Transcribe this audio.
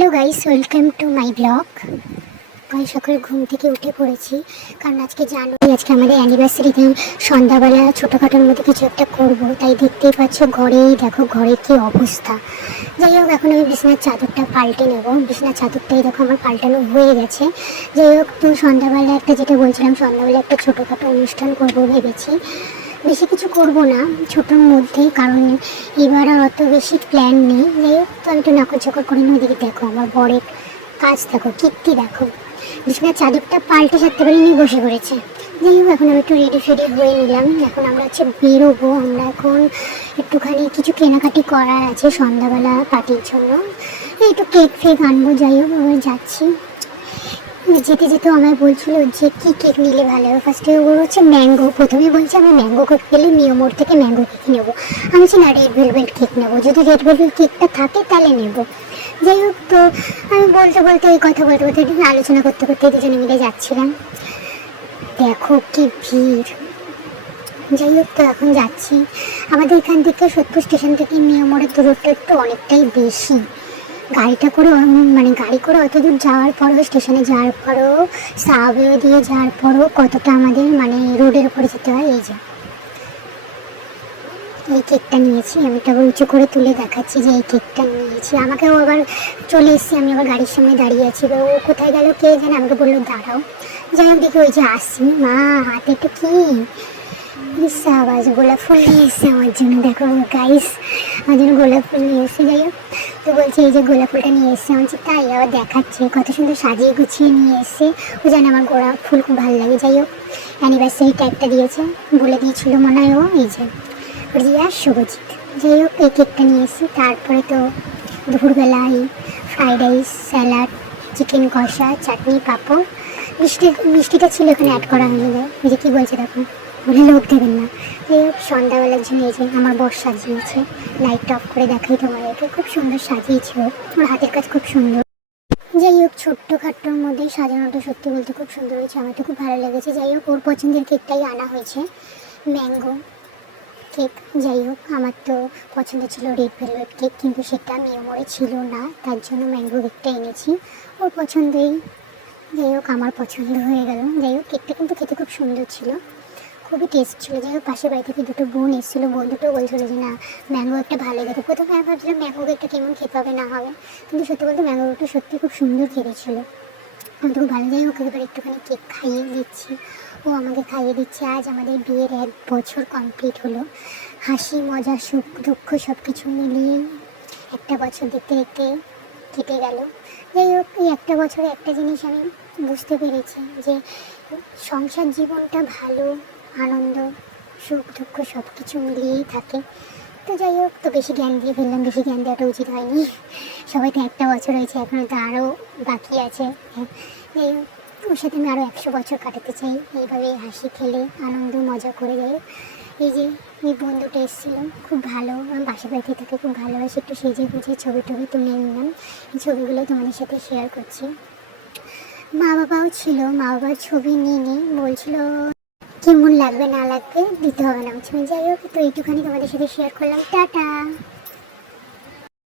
Hello guys welcome to my blog আমি সকালে ঘুম থেকে উঠে পড়েছি, কারণ আজকে জানুয়ারি, আজকে আমাদের অ্যানিভার্সারিতে সন্ধ্যাবেলা ছোটোখাটোর মধ্যে কিছু একটা করব, তাই দেখতেই পাচ্ছ ঘরেই, দেখো ঘরে কী অবস্থা। যাই হোক, এখন আমি বিছানার চাদরটা পাল্টে নেব। বিছানার চাদরটাই দেখো আমার পাল্টানো হয়ে গেছে। যাই হোক, তো সন্ধ্যাবেলা একটা যেটা বলছিলাম, সন্ধ্যাবেলা একটা ছোটোখাটো অনুষ্ঠান করব ভেবেছি। বেশি কিছু করব না, ছোটোর মধ্যে, কারণ এবার আর অত বেশি প্ল্যান নেই। হোক, তো আমি একটু নাকর চকর করে নিয়ে ওদিকে দেখো, আমার বরের কাজ দেখো, কীর্তি দেখো। বিছানার চাদরটা পাল্টে সারতে পারি নিয়ে বসে পড়েছে। যাই হোক, এখন আমি একটু রেডি ফেডি হয়ে নিলাম। এখন আমরা হচ্ছে বেরোবো। আমরা এখন একটুখানি কিছু কেনাকাটি করার আছে সন্ধ্যাবেলা পার্টির জন্য। একটু কেক ফেক আনব, যাই হোক, আমরা যাচ্ছি। যেতে যেতে আমায় বলছিল যে, কি কেক নিলে ভালো হবে? ফার্স্টে ওর হচ্ছে ম্যাঙ্গো। প্রথমে বলছে, আমি ম্যাঙ্গো কেক পেলে মিওমোর থেকে ম্যাঙ্গো কেক নেব। আমি বলছি, না রেড ভেলভেট কেক নেব। যদি রেড ভেলভেট কেকটা থাকে, তাহলে নেব। যাই হোক, তো আমি বলতে বলতে এই কথা বলতে বলতে আলোচনা করতে করতে দুজনে মিলে যাচ্ছিলাম। দেখো কি ভিড়। যাই হোক, তো এখন যাচ্ছি। আমাদের এখান থেকে সোদপুর স্টেশন থেকে মিয়ামোড়ের দূরত্ব একটু অনেকটাই বেশি। গাড়িটা করে মানে গাড়ি করে অত দূর যাওয়ার পরও, স্টেশনে যাওয়ার পরও সাবওয়ে দিয়ে যাওয়ার পরও কতটা আমাদের মানে রোডের উপরে যেতে হয়, এই যে। এই কেকটা নিয়েছি, আমি আবার উঁচু করে তুলে দেখাচ্ছি যে এই কেকটা নিয়েছি। আমাকেও আবার চলে এসেছি, আমি আবার গাড়ির সামনে দাঁড়িয়ে আছি। এবার ও কোথায় গেল কে জানে, আমাকে বলল, দাঁড়াও। যাই হোক, দেখি ওই যে আসছি। মা, হাতে একটু কি? আওয়াজ গোলাপ ফুল নিয়ে এসছে আমার জন্য। দেখো গাইস আমার জন্য গোলাপ ফুল নিয়ে এসে যাই হোক তো বলছে, এই যে গোলাপ ফুলটা নিয়ে এসছে আমি তাই আবার দেখাচ্ছে, কত সুন্দর সাজিয়ে গুছিয়ে নিয়ে এসছে। ও জানে আমার গোলাপ ফুল খুব ভালো লাগে, যাই হোক। অ্যানিভার্সারি ট্যাগটা দিয়েছে, বলে দিয়েছিল মনে হয় ও, এই যে। রিয়া শুভজিৎ। যাই হোক, এই কেকটা নিয়ে এসছি। তারপরে তো দুপুরবেলায় ফ্রাইড রাইস স্যালাড চিকেন কষা, চাটনি, পাঁপড়। মিষ্টি, মিষ্টিটা ছিল এখানে অ্যাড করা হয়ে যায় ওই যে কী বলছে দেখো? বলে লোক দেবেন না। হোক সন্ধ্যাবেলার জন্য এই যে আমার বর সাজিয়েছে লাইটটা অফ করে দেখাই তোমাদেরকে। খুব সুন্দর সাজিয়েছে ওর হাতের কাজ খুব সুন্দর। যাই হোক ছোট্ট খাট্টোর মধ্যে সাজানোটা সত্যি বলতে খুব সুন্দর হয়েছে। আমার তো খুব ভালো লেগেছে। যাই হোক, ওর পছন্দের কেকটাই আনা হয়েছে। ম্যাঙ্গো কেক যাই হোক, আমার তো পছন্দ ছিল রেড ভেলভেট কেক কিন্তু সেটা নিয়মরে ছিল না। তার জন্য ম্যাঙ্গো কেকটা এনেছি। ওর পছন্দই যাই হোক, আমার পছন্দ হয়ে গেল। যাই হোক, কেকটা কিন্তু খেতে খুব সুন্দর ছিল। খুবই টেস্ট ছিল। যাই হোক, পাশের বাড়ি থেকে দুটো বোন এসেছিল। বোন দুটো বলছিল যে, না ম্যাঙ্গো একটা ভালো খেতে প্রথমে আমি ভাবছিলাম ম্যাঙ্গো কেকটা কেমন খেতে হবে, না হবে? কিন্তু সত্যি বলতে ম্যাঙ্গো কেকটা সত্যি খুব সুন্দর খেতে ছিল আমি তো ভালো, যাই হোক এবার একটুখানি কেক খাইয়ে দিচ্ছি। ও আমাকে খাইয়ে দিচ্ছে। আজ আমাদের বিয়ের এক বছর কমপ্লিট হলো। হাসি, মজা, সুখ, দুঃখ সব কিছু মিলিয়ে একটা বছর দেখতে দেখতে কেটে গেল। যাই হোক এই একটা বছরে একটা জিনিস আমি বুঝতে পেরেছি যে সংসার জীবনটা ভালো আনন্দ সুখ দুঃখ সব কিছু মিলিয়েই থাকে। তো যাই হোক তো বেশি জ্ঞান দিয়ে ফেললাম বেশি জ্ঞান দেওয়াটা উচিত হয়নি। সবাই তো একটা বছর হয়েছে এখনও তো আরও বাকি আছে। হ্যাঁ, যাই হোক ওর সাথে আমি আরও একশো বছর কাটাতে চাই। এইভাবে হাসি খেলে আনন্দ মজা করে যাই। এই যে এই বন্ধুটা এসেছিল, খুব ভালো, আমার বাসা বাড়িতে থাকে খুব ভালোবাসে, একটু সেজে গুজে ছবি টবি তুলে নিলাম, এই ছবিগুলো তোমাদের সাথে শেয়ার করছি। মা বাবাও ছিল, মা বাবার ছবি নিয়ে নিই বলছিল, কেমন লাগবে না লাগবে? দিতে হবে না। আমি যাই হোক, তো এইটুখানি তোমাদের সাথে শেয়ার করলাম। টাটা!